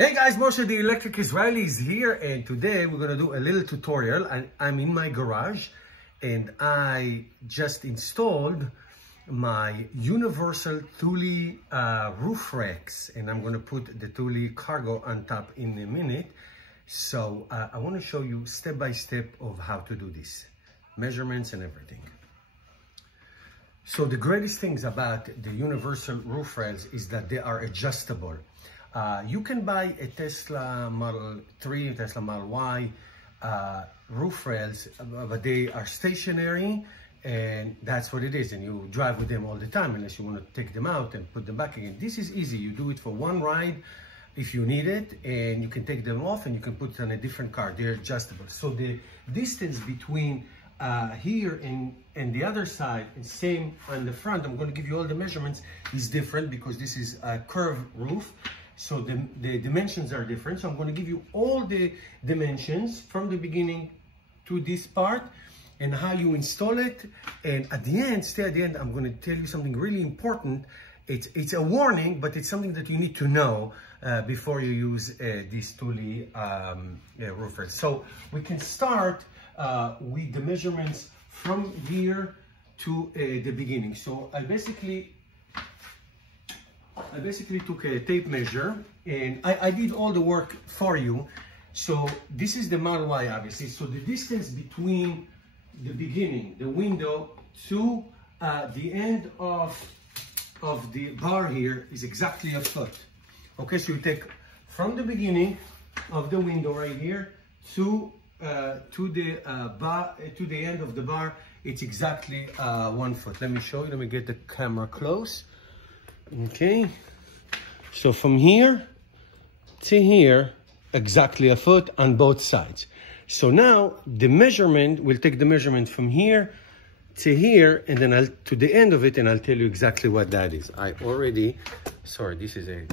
Hey guys, Moshe the Electric Israeli is here, and today we're going to do a little tutorial. I'm in my garage and I just installed my universal Thule roof racks, and I'm going to put the Thule cargo on top in a minute. So I want to show you step by step of how to do this, measurements and everything. So the greatest things about the universal roof racks is that they are adjustable. You can buy a Tesla Model 3, Tesla Model Y roof rails, but they are stationary, and that's what it is. And you drive with them all the time unless you want to take them out and put them back again. This is easy. You do it for one ride if you need it, and you can take them off and you can put it on a different car. They're adjustable. So the distance between here and the other side, and same on the front, I'm going to give you all the measurements, is different because this is a curved roof. So the dimensions are different. So I'm going to give you all the dimensions from the beginning to this part and how you install it. And at the end, stay at the end, I'm going to tell you something really important. It's a warning, but it's something that you need to know before you use these Thule roof rails. So we can start with the measurements from here to the beginning. So I basically took a tape measure, and I did all the work for you. So this is the Model Y, obviously. So the distance between the beginning, the window, to the end of the bar here is exactly a foot. Okay, so you take from the beginning of the window right here to the end of the bar, it's exactly 1 foot. Let me show you. Let me get the camera close. Okay, so from here to here, exactly a foot on both sides. So now the measurement, we'll take the measurement from here to here, and then to the end of it, and I'll tell you exactly what that is. Sorry, this is a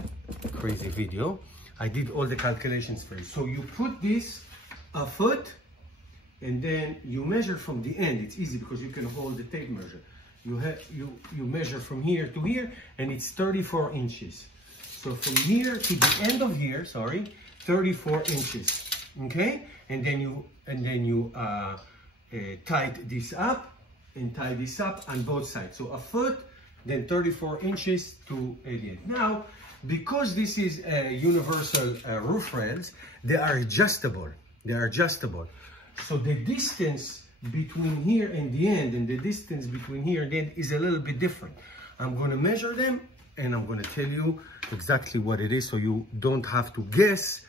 crazy video. I did all the calculations for you. So you put this a foot, and then you measure from the end. It's easy because you can hold the tape measure. You measure from here to here, and it's 34 inches. So from here to the end of here, 34 inches. Okay, and then you tie this up and tie this up on both sides. So a foot, then 34 inches to the end. Now, because this is a universal roof rails, they are adjustable. So the distance between here and the end, and the distance between here and the end, is a little bit different. I'm going to measure them, and I'm going to tell you exactly what it is, so you don't have to guess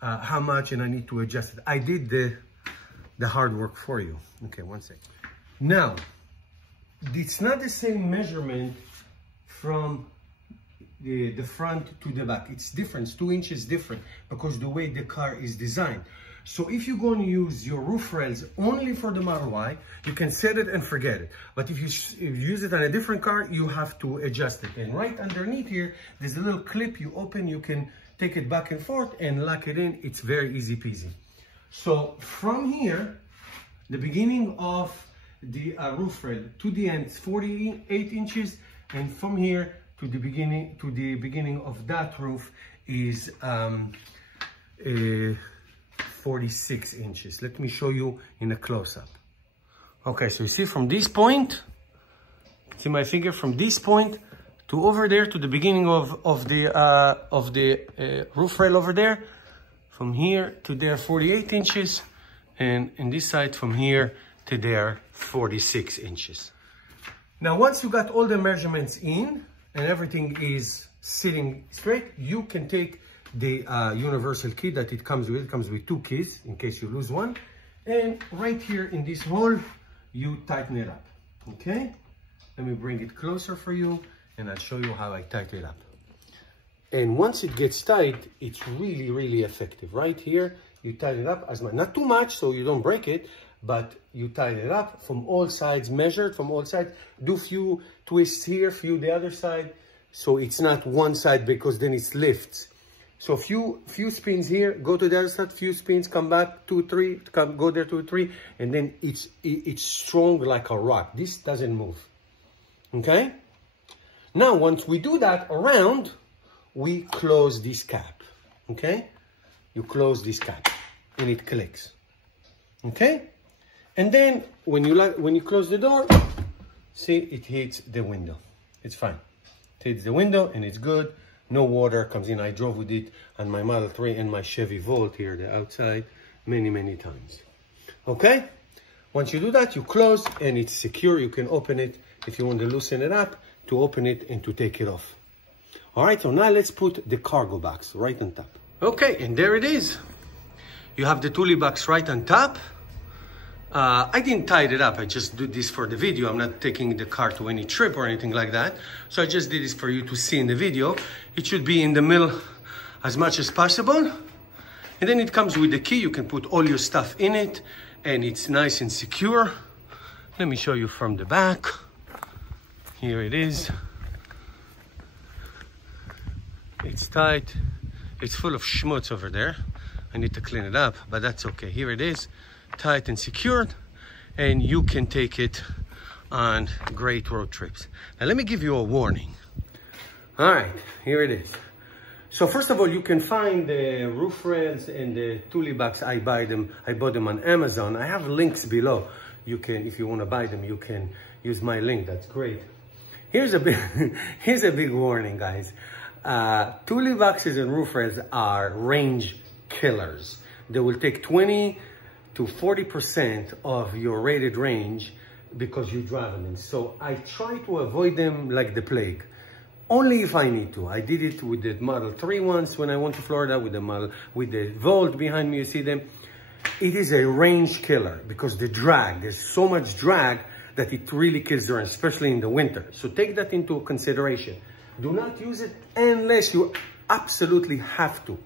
how much, and I need to adjust it. I did the hard work for you. Okay, 1 second. Now, it's not the same measurement from the front to the back. It's different. It's 2 inches different because the way the car is designed. So if you're going to use your roof rails only for the Model Y, you can set it and forget it. But if you use it on a different car, you have to adjust it. And right underneath here, there's a little clip you open. You can take it back and forth and lock it in. It's very easy peasy. So from here, the beginning of the roof rail to the end is 48 inches. And from here to the beginning of that roof is 46 inches. Let me show you in a close-up. Okay, so you see from this point, see my finger, from this point to over there to the beginning of the roof rail over there, from here to there 48 inches, and in this side from here to there 46 inches. Now once you got all the measurements in and everything is sitting straight, you can take the universal key that it comes with. It comes with 2 keys in case you lose one, and right here in this hole you tighten it up. Okay, let me bring it closer for you and I'll show you how I tighten it up. And once it gets tight, it's really effective. Right here you tighten it up as much, not too much so you don't break it, but you tighten it up from all sides, measured from all sides. Do few twists here, few the other side, so it's not one side because then it lifts. So few spins here, go to the other side, few spins, come back, 2, 3, go there, 2, 3, and then it's strong like a rock. This doesn't move. Okay? Now, once we do that around, we close this cap. okay? You close this cap and it clicks, okay? And then when you close the door, see, it hits the window. It's fine. It hits the window and it's good. No water comes in. I drove with it on my Model 3 and my Chevy Volt here, the outside, many, many times. Okay? Once you do that, you close and it's secure. You can open it if you want to loosen it up, to open it and to take it off. All right, so now let's put the cargo box right on top. Okay, and there it is. You have the Thule box right on top. I didn't tie it up. I just did this for the video. I'm not taking the car to any trip or anything like that. So I just did this for you to see in the video. It should be in the middle as much as possible. And then it comes with the key. You can put all your stuff in it and it's nice and secure. Let me show you from the back. Here it is. It's tight. It's full of schmutz over there. I need to clean it up, but that's okay. Here it is, tight and secured, and you can take it on great road trips. Now let me give you a warning. All right, here it is. So first of all, you can find the roof rails and the Thule box. I bought them on Amazon. I have links below. You can, if you want to buy them, you can use my link. That's great. Here's a big warning, guys. Thule boxes and roof rails are range killers. They will take 20 to 40% of your rated range because you drive them. So I try to avoid them like the plague. Only if I need to. I did it with the Model 3 once when I went to Florida with the Volt behind me, you see them. It is a range killer because there's so much drag that it really kills the range, especially in the winter. So take that into consideration. Do not use it unless you absolutely have to.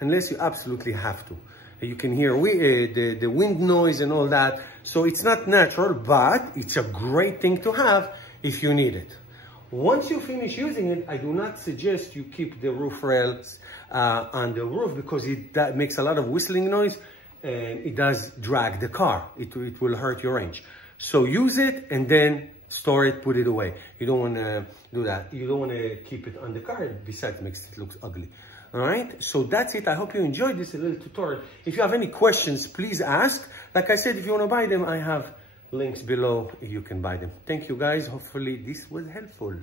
Unless you absolutely have to. You can hear the wind noise and all that. So it's not natural, but it's a great thing to have if you need it. Once you finish using it, I do not suggest you keep the roof rails on the roof because that makes a lot of whistling noise and it does drag the car. It will hurt your range. So use it and then store it, put it away. You don't want to do that. You don't want to keep it on the car. Besides, it makes it look ugly. All right, so that's it. I hope you enjoyed this little tutorial. If you have any questions, please ask. Like I said, if you want to buy them, I have links below. You can buy them. Thank you, guys. Hopefully this was helpful.